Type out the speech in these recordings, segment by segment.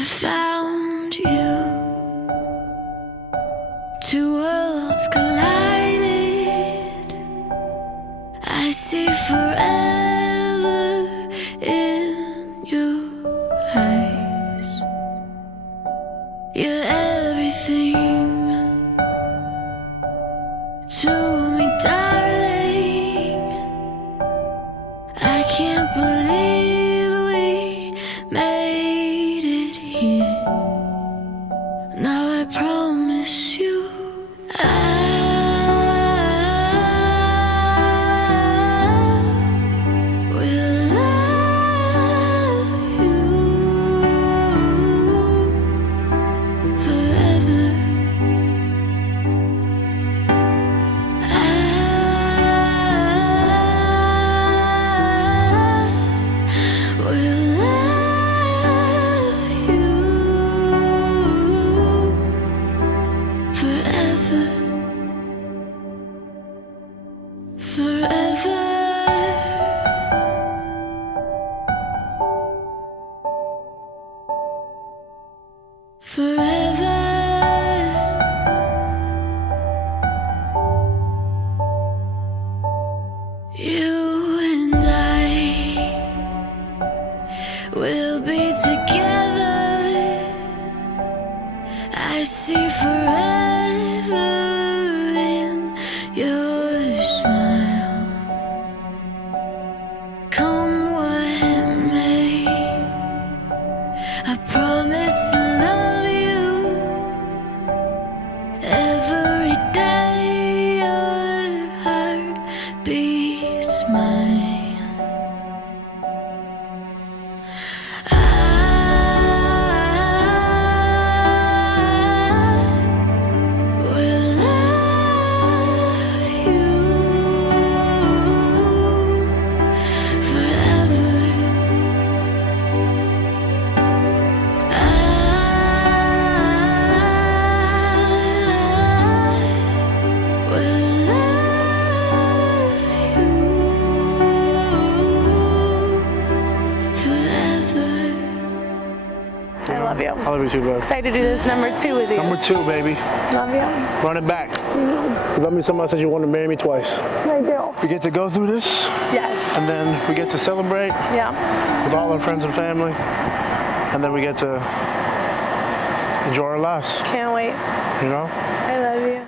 I found you. Two worlds collided. I see forever in your eyes. You're everything to me, darling. I can't believe we made it here. Now I promise you I will love you forever. I will love you forever. Forever. Forever. You and I will be together. I see forever in your smile. Come what may, I promise to love you every day. Your heart beats mine. I will love you forever. I will love you forever. I love you. I love you too, bro. Excited to do this number 2 with you. Number 2, baby. Love you. Run it back. You love me so much that you want to marry me twice. I do. We get to go through this, Yes. and then we get to celebrate Yeah. with all our friends and family, and then we get to enjoy our lives, Can't wait. you know? I love you.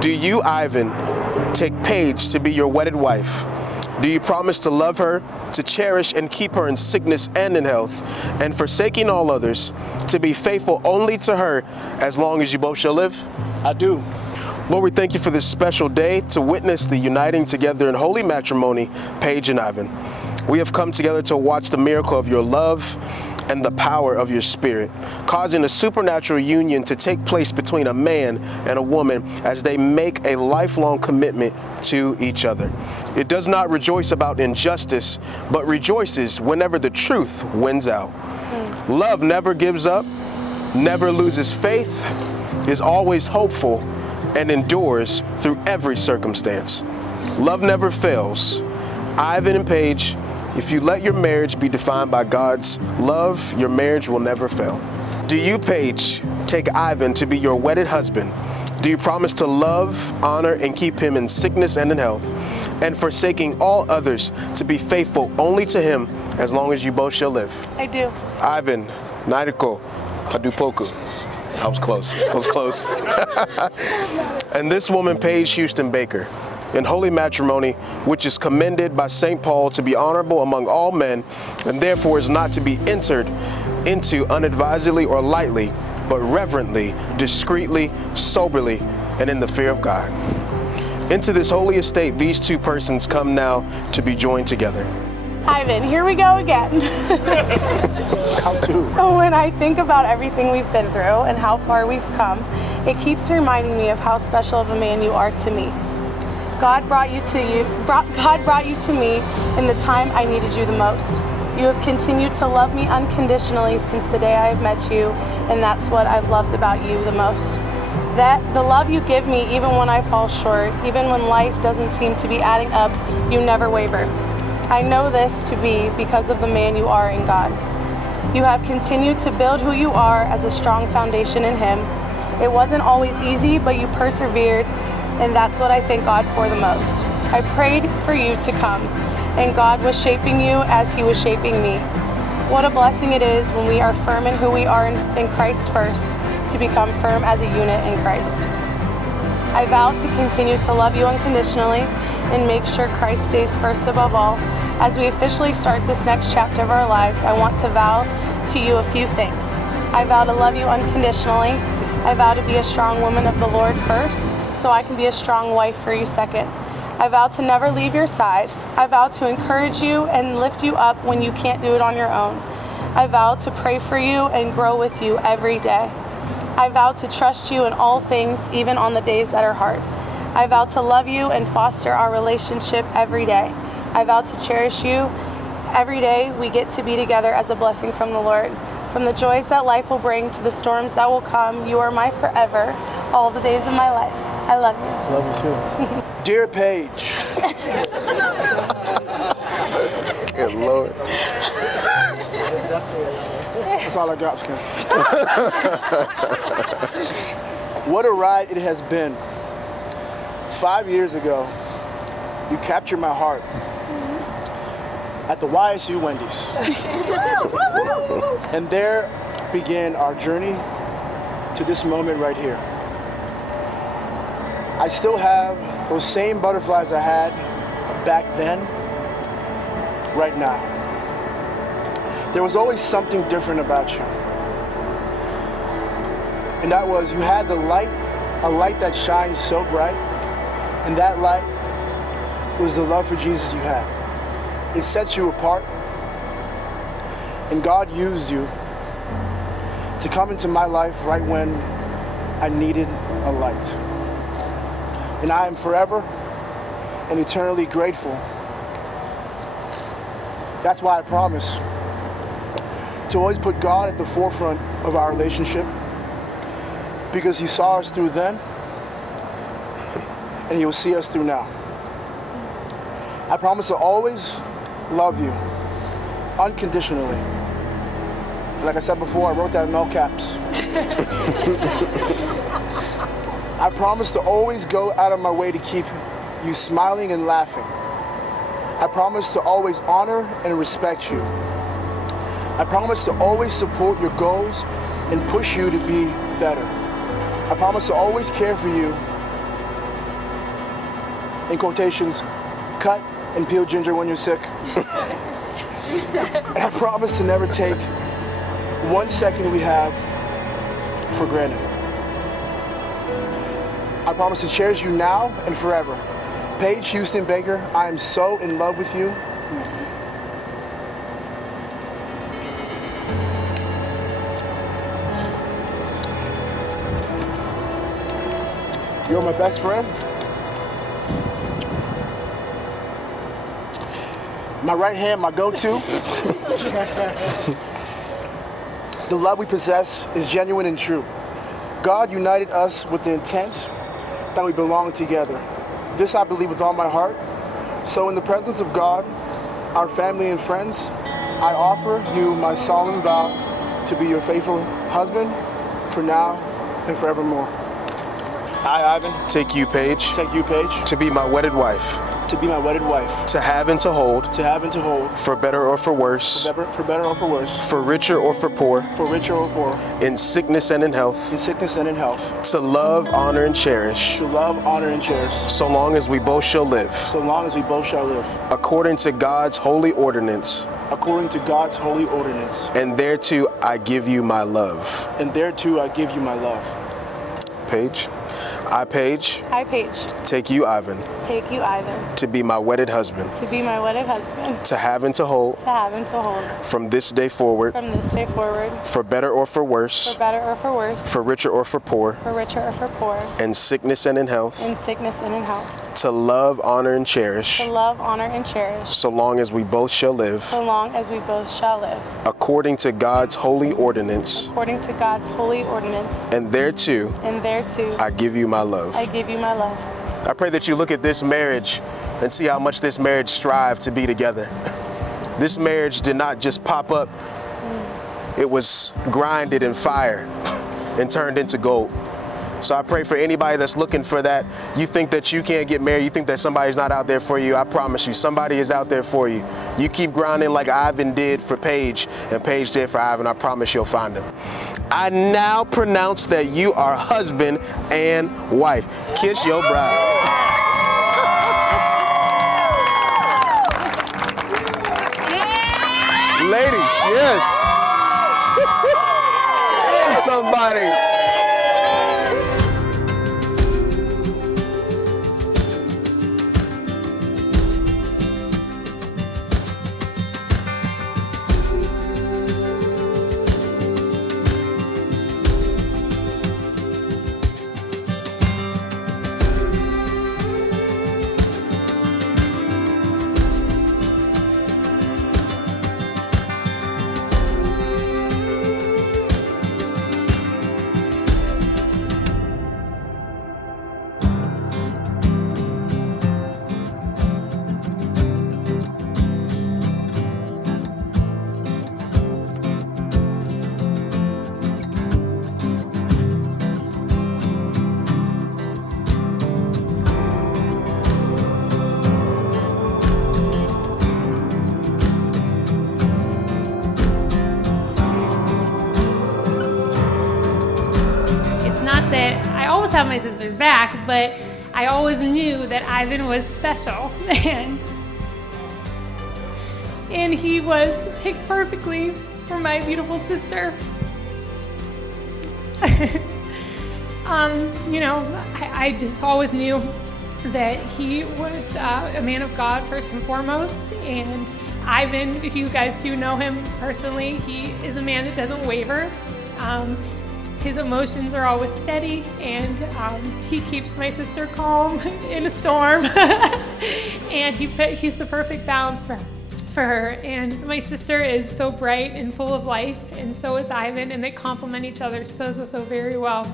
Do you, Ivan, take Paige to be your wedded wife? Do you promise to love her, to cherish and keep her in sickness and in health, and forsaking all others, to be faithful only to her as long as you both shall live? I do. Lord, we thank you for this special day to witness the uniting together in holy matrimony, Paige and Ivan. We have come together to watch the miracle of your love and the power of your spirit, causing a supernatural union to take place between a man and a woman as they make a lifelong commitment to each other. It does not rejoice about injustice, but rejoices whenever the truth wins out. Love never gives up, never loses faith, is always hopeful, and endures through every circumstance. Love never fails. Ivan and Paige, if you let your marriage be defined by God's love, your marriage will never fail. Do you, Paige, take Ivan to be your wedded husband? Do you promise to love, honor, and keep him in sickness and in health, and forsaking all others to be faithful only to him as long as you both shall live? I do. Ivan, Nairiko, Hadupoku. I was close. I was close. And this woman, Paige Houston Baker, in holy matrimony, which is commended by St. Paul to be honorable among all men, and therefore is not to be entered into unadvisedly or lightly, but reverently, discreetly, soberly, and in the fear of God. Into this holy estate, these two persons come now to be joined together. Ivan, here we go again. How to? When I think about everything we've been through and how far we've come, it keeps reminding me of how special of a man you are to me. God brought you to me in the time I needed you the most. You have continued to love me unconditionally since the day I have met you, and that's what I've loved about you the most. That the love you give me even when I fall short, even when life doesn't seem to be adding up, you never waver. I know this to be because of the man you are in God. You have continued to build who you are as a strong foundation in Him. It wasn't always easy, but you persevered, and that's what I thank God for the most. I prayed for you to come, and God was shaping you as He was shaping me. What a blessing it is when we are firm in who we are in Christ first, to become firm as a unit in Christ. I vow to continue to love you unconditionally and make sure Christ stays first above all. As we officially start this next chapter of our lives, I want to vow to you a few things. I vow to love you unconditionally. I vow to be a strong woman of the Lord first, so I can be a strong wife for you second. I vow to never leave your side. I vow to encourage you and lift you up when you can't do it on your own. I vow to pray for you and grow with you every day. I vow to trust you in all things, even on the days that are hard. I vow to love you and foster our relationship every day. I vow to cherish you every day we get to be together as a blessing from the Lord. From the joys that life will bring to the storms that will come, you are my forever, all the days of my life. I love you. Love you too. Dear Paige. Good Lord. That's all I got, Skin. What a ride it has been. 5 years ago, you captured my heart at the YSU Wendy's. And there began our journey to this moment right here. I still have those same butterflies I had back then, right now. There was always something different about you. And that was, you had the light, a light that shines so bright, and that light was the love for Jesus you had. It sets you apart, and God used you to come into my life right when I needed a light. And I am forever and eternally grateful. That's why I promise to always put God at the forefront of our relationship, because He saw us through then and He will see us through now. I promise to always love you unconditionally. Like I said before, I wrote that in all caps. I promise to always go out of my way to keep you smiling and laughing. I promise to always honor and respect you. I promise to always support your goals and push you to be better. I promise to always care for you, in quotations, cut and peel ginger when you're sick. And I promise to never take 1 second we have for granted. I promise to cherish you now and forever. Paige Houston Baker, I am so in love with you. You're my best friend. My right hand, my go-to. The love we possess is genuine and true. God united us with the intent that we belong together. This I believe with all my heart. So in the presence of God, our family and friends, I offer you my solemn vow to be your faithful husband for now and forevermore. I, Ivan. Take you, Paige. Take you, Paige. To be my wedded wife. To be my wedded wife. To have and to hold. To have and to hold. For better or for worse. For better or for worse. For richer or for poor. For richer or poor. In sickness and in health. In sickness and in health. To love, honor, and cherish. To love, honor, and cherish. So long as we both shall live. So long as we both shall live. According to God's holy ordinance. According to God's holy ordinance. And thereto I give you my love. And thereto I give you my love. Paige. I, Paige. I, Paige. Take you, Ivan. Take you, Ivan. To be my wedded husband. To be my wedded husband. To have and to hold. To have and to hold. From this day forward. From this day forward. For better or for worse. For better or for worse. For richer or for poor. For richer or for poor. In sickness and in health. In sickness and in health. To love, honor, and cherish. To love, honor, and cherish. So long as we both shall live. So long as we both shall live. According to God's holy ordinance. According to God's holy ordinance. And thereto. And thereto. I give you my love. I give you my love. I pray that you look at this marriage and see how much this marriage strived to be together. This marriage did not just pop up it was grinded in fire and turned into gold. So I pray for anybody that's looking for that. You think that you can't get married, you think that somebody's not out there for you. I promise you, somebody is out there for you. You keep grinding like Ivan did for Paige and Paige did for Ivan. I promise you'll find him. I now pronounce that you are husband and wife. Kiss your bride. Ladies, yes. Somebody. That I always have my sister's back, but I always knew that Ivan was special, and he was picked perfectly for my beautiful sister. I just always knew that he was a man of God first and foremost, and Ivan, if you guys do know him personally, he is a man that doesn't waver. His emotions are always steady, and he keeps my sister calm in a storm. And he's the perfect balance for her. And my sister is so bright and full of life, and so is Ivan, and they complement each other so very well.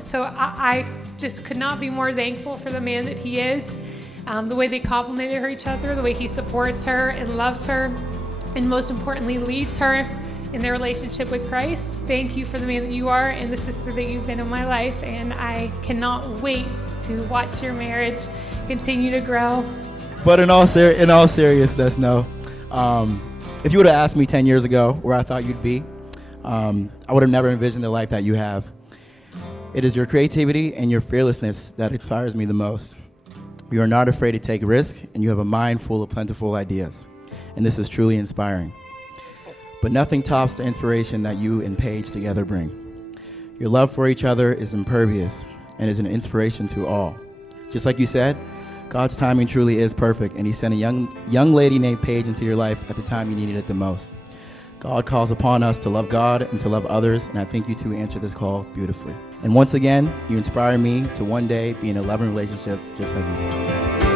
So I just could not be more thankful for the man that he is, the way they complemented each other, the way he supports her and loves her, and most importantly leads her in their relationship with Christ. Thank you for the man that you are and the sister that you've been in my life, and I cannot wait to watch your marriage continue to grow. But in all seriousness, no. If you would have asked me 10 years ago where I thought you'd be, I would have never envisioned the life that you have. It is your creativity and your fearlessness that inspires me the most. You are not afraid to take risks, and you have a mind full of plentiful ideas. And this is truly inspiring. But nothing tops the inspiration that you and Paige together bring. Your love for each other is impervious and is an inspiration to all. Just like you said, God's timing truly is perfect, and he sent a young lady named Paige into your life at the time you needed it the most. God calls upon us to love God and to love others, and I think you two answered this call beautifully. And once again, you inspire me to one day be in a loving relationship just like you two.